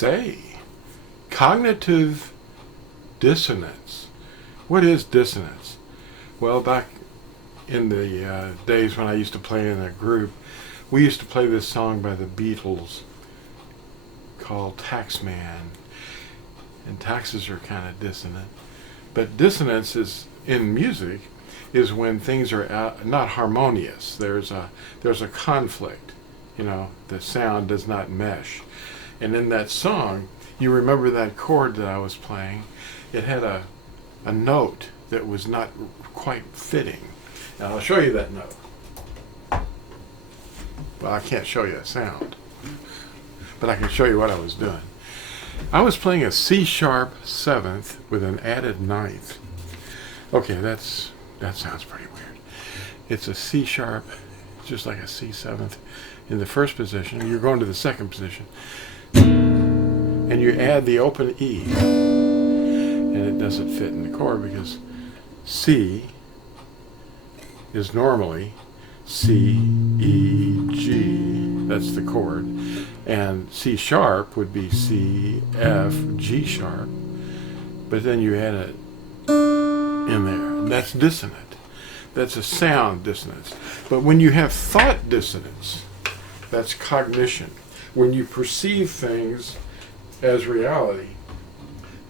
say. Cognitive dissonance. What is dissonance? Well, back in the days when I used to play in a group, we used to play this song by the Beatles called Taxman. And taxes are kind of dissonant. But dissonance is, in music, is when things are not harmonious. There's a conflict. You know, the sound does not mesh. And in that song, you remember that chord that I was playing, it had a note that was not quite fitting. And I'll show you that note. Well, I can't show you a sound, but I can show you what I was doing. I was playing a C-sharp 7th with an added 9th. Okay, that sounds pretty weird. It's a C-sharp, just like a C7th in the first position. You're going to the second position. And you add the open E. And it doesn't fit in the chord because C is normally C, E, G. That's the chord. And C sharp would be C, F, G sharp. But then you add it in there. That's dissonant. That's a sound dissonance. But when you have thought dissonance, that's cognition. When you perceive things as reality,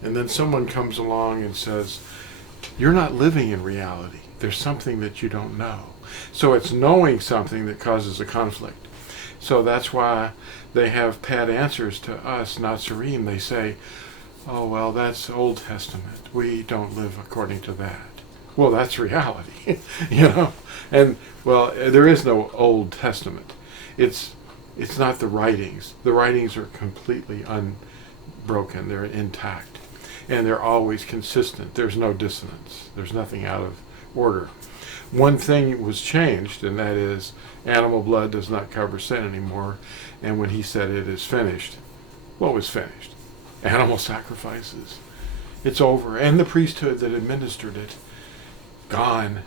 and then someone comes along and says, you're not living in reality. There's something that you don't know. So it's knowing something that causes a conflict. So that's why they have pat answers to us, Natsarim. They say, oh, well, that's Old Testament. We don't live according to that. Well, that's reality, you know. And, well, there is no Old Testament. It's not the writings. The writings are completely unbroken. They're intact. And they're always consistent. There's no dissonance. There's nothing out of order. One thing was changed, and that is animal blood does not cover sin anymore. And when he said it is finished, what was finished? Animal sacrifices. It's over. And the priesthood that administered it, gone.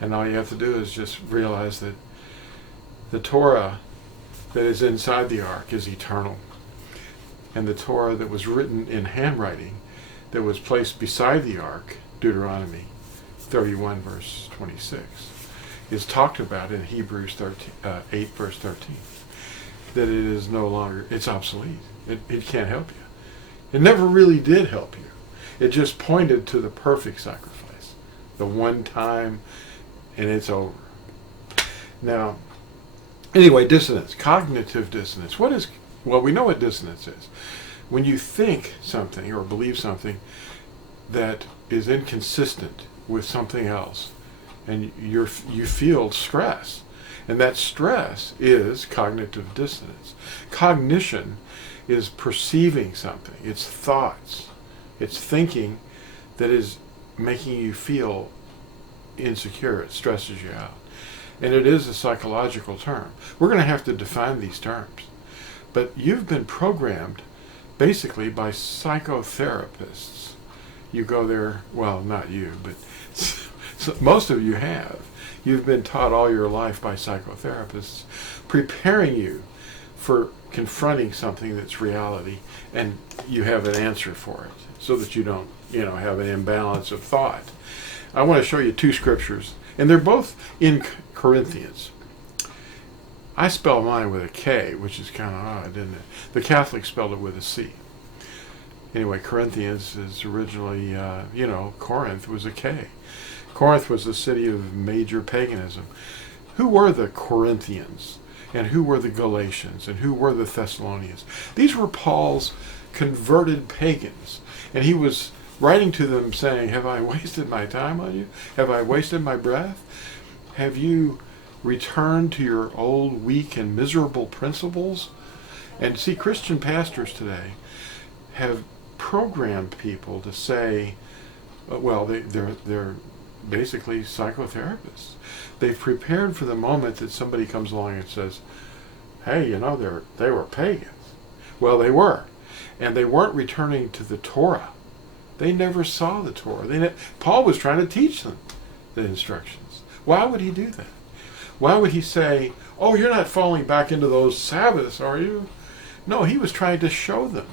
And all you have to do is just realize that the Torah that is inside the ark is eternal. And the Torah that was written in handwriting that was placed beside the ark, Deuteronomy 31 verse 26, is talked about in Hebrews 8 verse 13. That it is no longer, it's obsolete. It can't help you. It never really did help you. It just pointed to the perfect sacrifice. The one time, and it's over. Now, anyway, dissonance, cognitive dissonance. What is, well, we know what dissonance is. When you think something or believe something that is inconsistent with something else, and you feel stress. And that stress is cognitive dissonance. Cognition is perceiving something. It's thoughts. It's thinking that is making you feel insecure. It stresses you out. And it is a psychological term. We're going to have to define these terms. But you've been programmed basically by psychotherapists. You go there, well, not you, but most of you have. You've been taught all your life by psychotherapists, preparing you for confronting something that's reality, and you have an answer for it, so that you don't, have an imbalance of thought. I want to show you two scriptures, and they're both in Corinthians. I spell mine with a K, which is kind of odd, isn't it? The Catholics spelled it with a C. Anyway, Corinthians is originally, Corinth was a K. Corinth was the city of major paganism. Who were the Corinthians? And who were the Galatians? And who were the Thessalonians? These were Paul's converted pagans. And he was writing to them saying, have I wasted my time on you? Have I wasted my breath? Have you returned to your old, weak, and miserable principles? And see, Christian pastors today have programmed people to say, well, they're basically psychotherapists. They've prepared for the moment that somebody comes along and says, hey, they were pagans. Well, they were. And they weren't returning to the Torah. They never saw the Torah. Paul was trying to teach them the instructions. Why would he do that? Why would he say, oh, you're not falling back into those Sabbaths, are you? No, he was trying to show them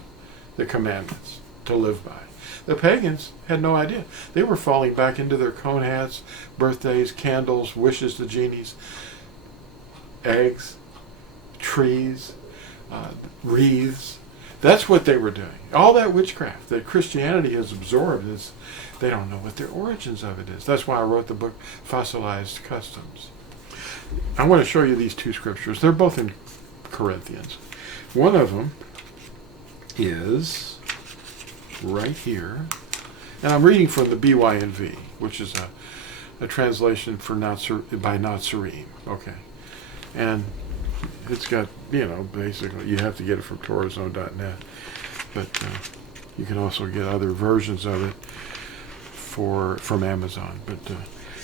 the commandments to live by. The pagans had no idea. They were falling back into their cone hats, birthdays, candles, wishes to genies, eggs, trees, wreaths. That's what they were doing. All that witchcraft that Christianity has absorbed is, they don't know what their origins of it is. That's why I wrote the book Fossilized Customs. I want to show you these two scriptures. They're both in Corinthians. One of them is right here. And I'm reading from the BYNV, which is a translation for by Natsarim. Okay. And it's got, basically, you have to get it from TorahZone.net. But you can also get other versions of it from Amazon. But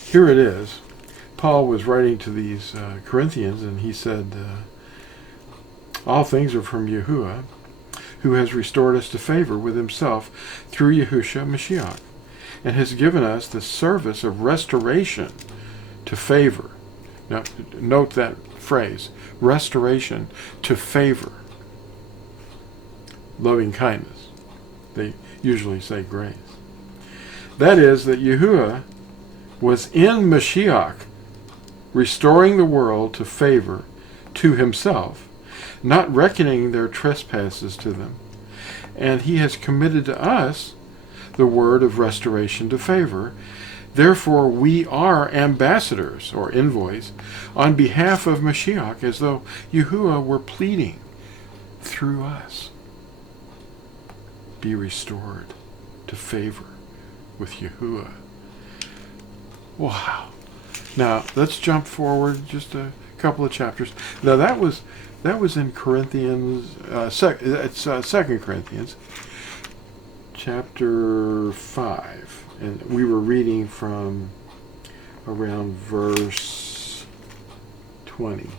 here it is. Paul was writing to these Corinthians, and he said, all things are from Yahuwah, who has restored us to favor with himself through Yahusha Mashiach, and has given us the service of restoration to favor. Now, note that phrase, restoration to favor. Loving kindness. They usually say grace. That is, that Yahuwah was in Mashiach, restoring the world to favor to himself, not reckoning their trespasses to them. And he has committed to us the word of restoration to favor. Therefore we are ambassadors, or envoys, on behalf of Mashiach, as though Yahuwah were pleading through us. Be restored to favor with Yahuwah. Wow. Now, let's jump forward just a couple of chapters. Now, that was in Corinthians, it's 2 Corinthians, chapter 5. And we were reading from around verse 20.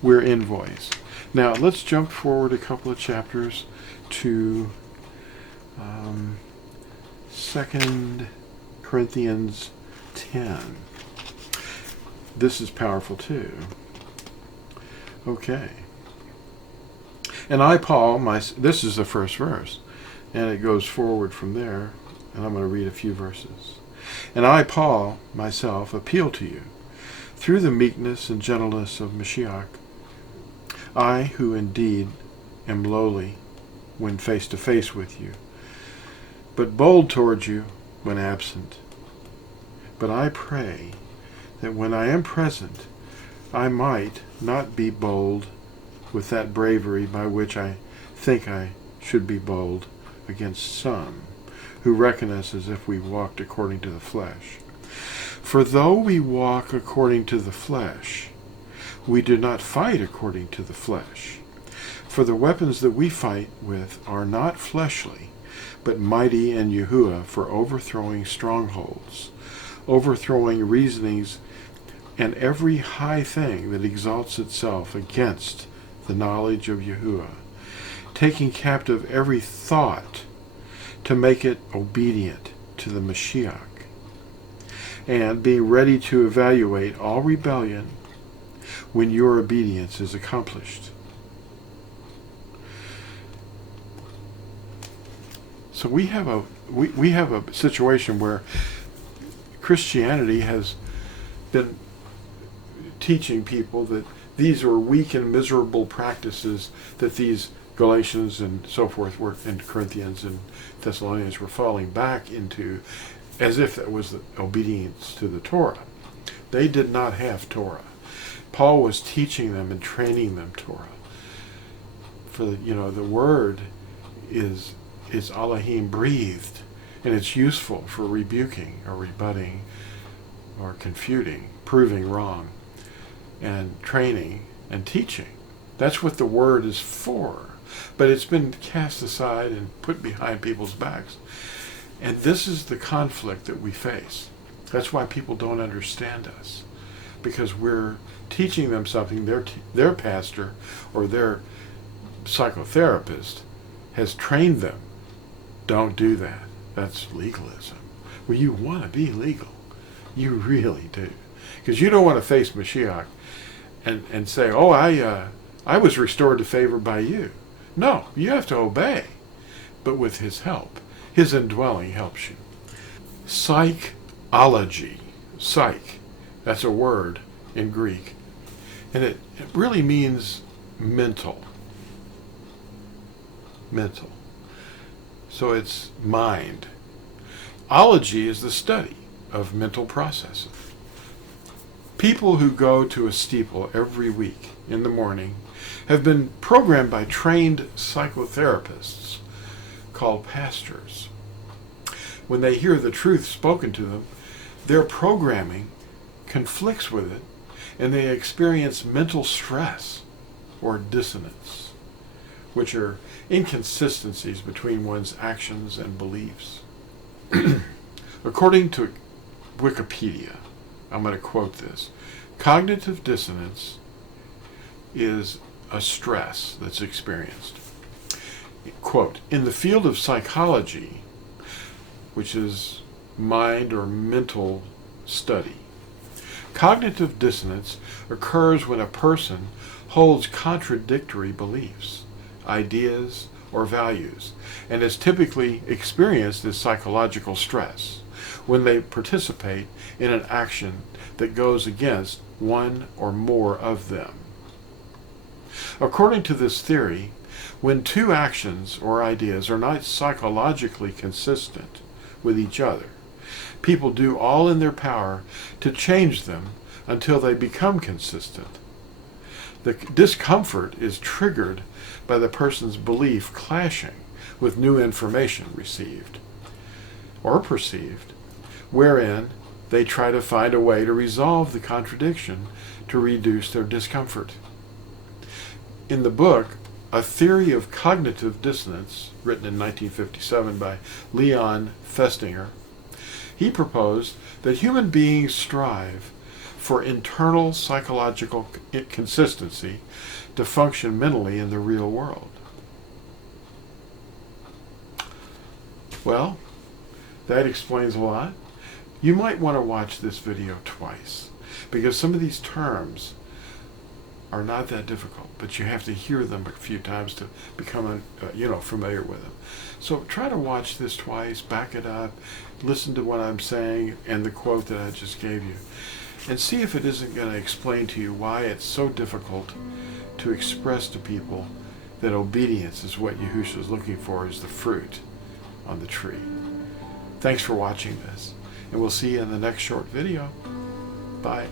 We're envoys. Now, let's jump forward a couple of chapters to 2 Corinthians 10. This is powerful too. Okay. And I, Paul, this is the first verse, and it goes forward from there, and I'm going to read a few verses. And I, Paul, myself, appeal to you, through the meekness and gentleness of Mashiach, I, who indeed am lowly when face to face with you, but bold towards you when absent. But I pray that when I am present, I might not be bold with that bravery by which I think I should be bold against some who reckon us as if we walked according to the flesh. For though we walk according to the flesh, we do not fight according to the flesh. For the weapons that we fight with are not fleshly, but mighty in Yahuwah for overthrowing strongholds, overthrowing reasonings, and every high thing that exalts itself against the knowledge of Yahuwah, taking captive every thought to make it obedient to the Mashiach, and being ready to evaluate all rebellion when your obedience is accomplished. So we have a situation where Christianity has been teaching people that these are weak and miserable practices that these Galatians and so forth were, and Corinthians and Thessalonians were falling back into, as if that was the obedience to the Torah. They did not have Torah. Paul was teaching them and training them Torah. For the word is Elohim breathed, and it's useful for rebuking or rebutting or confuting, proving wrong, and training and teaching. That's what the word is for. But it's been cast aside and put behind people's backs. And this is the conflict that we face. That's why people don't understand us. Because we're teaching them something their pastor or their psychotherapist has trained them. Don't do that. That's legalism. Well, you want to be legal. You really do. Because you don't want to face Mashiach and say, oh, I was restored to favor by you. No, you have to obey. but with his help. His indwelling helps you. Psychology. Psych. That's a word in Greek. And it really means mental. Mental. So it's mind. Ology is the study of mental processes. People who go to a steeple every week in the morning have been programmed by trained psychotherapists called pastors. When they hear the truth spoken to them, their programming conflicts with it, and they experience mental stress or dissonance, which are inconsistencies between one's actions and beliefs. According to Wikipedia, I'm going to quote this, cognitive dissonance is a stress that's experienced. Quote, in the field of psychology, which is mind or mental study, cognitive dissonance occurs when a person holds contradictory beliefs, ideas, or values, and is typically experienced as psychological stress when they participate in an action that goes against one or more of them. According to this theory, when two actions or ideas are not psychologically consistent with each other, people do all in their power to change them until they become consistent. The discomfort is triggered by the person's belief clashing with new information received or perceived, wherein they try to find a way to resolve the contradiction to reduce their discomfort. In the book, A Theory of Cognitive Dissonance, written in 1957 by Leon Festinger, he proposed that human beings strive for internal psychological consistency to function mentally in the real world. Well, that explains a lot. You might want to watch this video twice, because some of these terms are not that difficult, but you have to hear them a few times to become familiar with them. So try to watch this twice, back it up, listen to what I'm saying and the quote that I just gave you, and see if it isn't going to explain to you why it's so difficult to express to people that obedience is what Yahusha is looking for, is the fruit on the tree. Thanks for watching this, and we'll see you in the next short video. Bye.